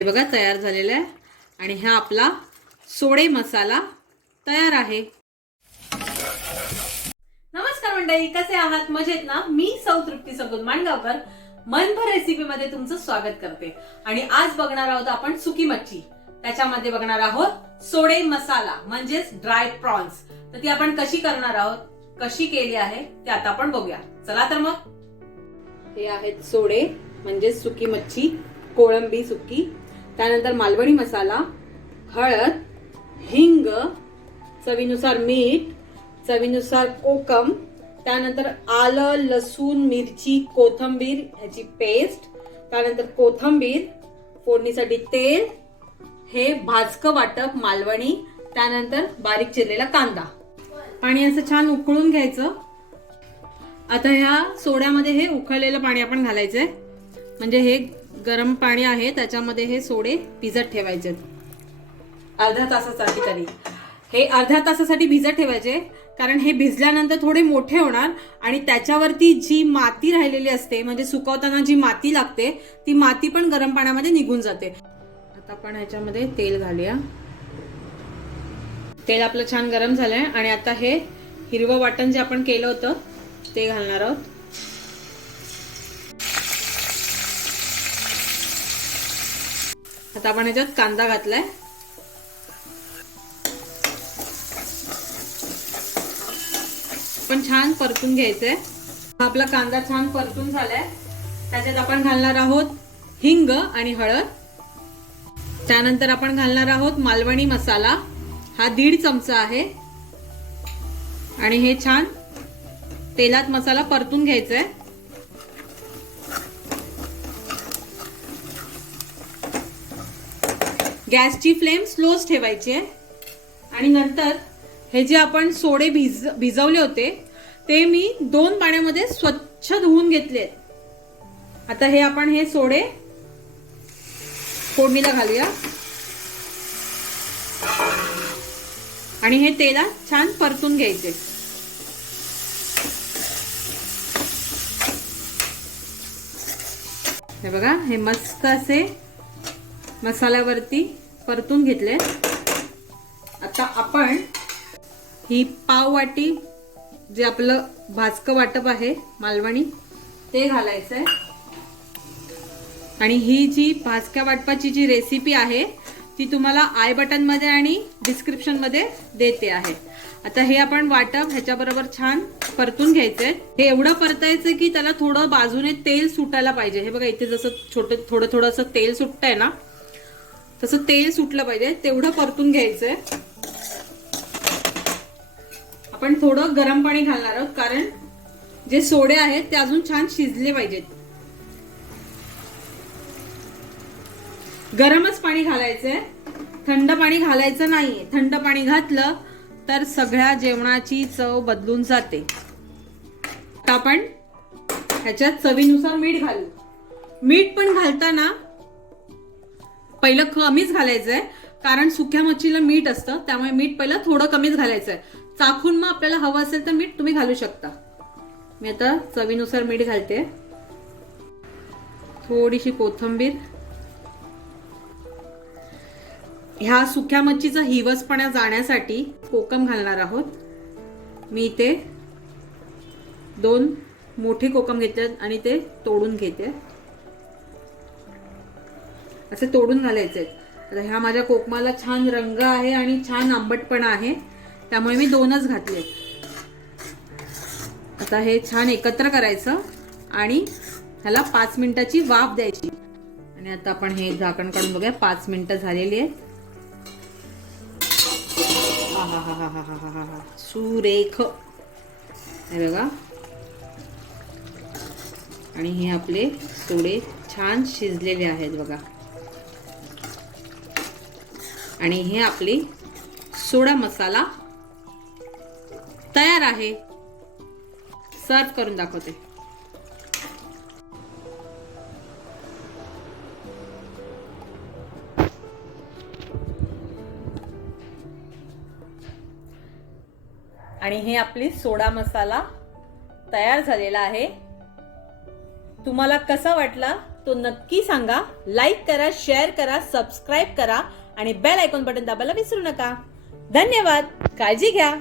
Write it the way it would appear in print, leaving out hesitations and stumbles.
हे बघा तयार झालेला आहे आणि हा आपला सोडे मसाला तयार आहे। नमस्कार मंडळी, कसे आहात? मजेत ना? मी सौ तृप्ती सगुण माणगावकर मनभर रेसिपी मध्ये तुमचं स्वागत करते। आणि आज बघणार आहोत आपण सुकी मच्छी, त्याच्यामध्ये बघणार आहोत सोडे मसाला म्हणजेच ड्राय प्रॉन्स। तर ती आपण कशी करणार आहोत, कशी केली आहे ते आता आपण बघूया। चला तर मग। हे आहेत सोडे म्हणजे सुकी मच्छी, कोळंबी सुकी, त्यानंतर मालवणी मसाला, हळद, हिंग, चवीनुसार मीठ, चवीनुसार कोकम, त्यानंतर आलं, लसूण, मिरची, कोथिंबीर ह्याची पेस्ट, त्यानंतर कोथिंबीर, फोडणीसाठी तेल, हे भाजकं वाटप मालवणी, त्यानंतर बारीक चिरलेला कांदा। पाणी असं छान उकळून घ्यायचं। आता ह्या सोड्यामध्ये हे उकळलेलं पाणी आपण घालायचंय, म्हणजे हे गरम पाणी आहे त्याच्यामध्ये हे सोडे भिजत ठेवायचे अर्ध्या तासासाठी। तरी हे अर्ध्या तासासाठी भिजत ठेवायचे, कारण हे भिजल्यानंतर थोडे मोठे होणार आणि त्याच्यावरती जी माती राहिलेली असते, म्हणजे सुकवताना जी माती लागते ती माती पण गरम पाण्यामध्ये निघून जाते। आता आपण ह्याच्यामध्ये तेल घालूया। तेल आपलं छान गरम झालंय आणि आता हे हिरवं वाटण जे आपण केलं होतं ते घालणार आहोत। आता आपण ह्याच्यात कांदा घातलाय, पण छान परतून घ्यायचंय। आपला कांदा छान परतून झालाय, त्याच्यात आपण घालणार आहोत हिंग आणि हळद, त्यानंतर आपण घालणार आहोत मालवणी मसाला, हा 1.5 चमचा आहे, आणि हे छान तेलात मसाला परतून घ्यायचा आहे। गॅसची फ्लेम स्लोच ठेवायची आहे। आणि नंतर हे जे आपण सोडे भिजवले होते ते मी 2 पाण्यामध्ये स्वच्छ धुवून घेतले। आता हे आपण हे सोडे फोडणीला घालूया आणि हे तेलात छान परतून घ्यायचे। हे बघा, हे मस्त असे मसाल्यावरती परतून घेतले। आता आपण ही पाव वाटी जे आपलं भाजकं वाटप आहे मालवणी ते घालायचंय, आणि ही जी भाजक्या वाटपाची जी रेसिपी आहे ती तुम्हाला आय बटन मध्ये आणि डिस्क्रिप्शन मध्ये देते आहे। आता हे आपण वाटप ह्याच्याबरोबर छान परतून घ्यायचंय। हे एवढं परतायचं की त्याला थोडं बाजूने तेल सुटायला पाहिजे। हे बघा, इथे जसं थोडं असं तेल सुटतंय ना, तसं तेल सुटलं पाहिजे, तेवढं परतून घ्यायचंय। आपण थोडं गरम पाणी घालणार आहोत, कारण जे सोडे आहेत ते अजून छान शिजले पाहिजेत। गरमच पाणी घालायचंय, थंड पाणी घालायचं नाहीये। थंड पाणी घातलं तर सगळ्या जेवणाची चव बदलून जाते। आता आपण ह्याच्यात चवीनुसार मीठ घालू। मीठ पण घालताना पहिलं कमीच घालायचंय, कारण सुक्या मच्छीला मीठ असतं, त्यामुळे मीठ पहिलं थोडं कमीच घालायचंय। चाखून मग आपल्याला हवं असेल तर मीठ तुम्ही घालू शकता। मी आता चवीनुसार मीठ घालते, थोडीशी कोथिंबीर। ह्या सुक्या मच्छीचा हिवसपणा जाण्यासाठी कोकम घालणार आहोत। मी इथे 2 मोठे कोकम घेतलेत आणि ते तोडून घेते। असे तोडून घालायचे। आता ह्या माझ्या कोकमाला छान रंग आहे आणि छान आंबटपणा आहे, त्यामुळे मी 2च घातले। आता हे छान एकत्र करायचं आणि ह्याला 5 मिनिटाची वाफ द्यायची। आणि आता आपण हे झाकण काढून बघूया, 5 मिनिटं झालेली आहेत। सुरेख, हे बघा। आणि हे आपले सोडे छान शिजलेले आहेत बघा, आणि हे आपली सोडा मसाला तयार आहे। सर्व करून दाखवते। आणि हे आपली सोडा मसाला तयार झालेला आहे। तुम्हाला कसा वाटला तो नक्की सांगा. लाईक करा, शेअर करा, सबस्क्राईब करा आणि बेल आयकॉन बटन दाबायला विसरू नका. धन्यवाद. काळजी घ्या.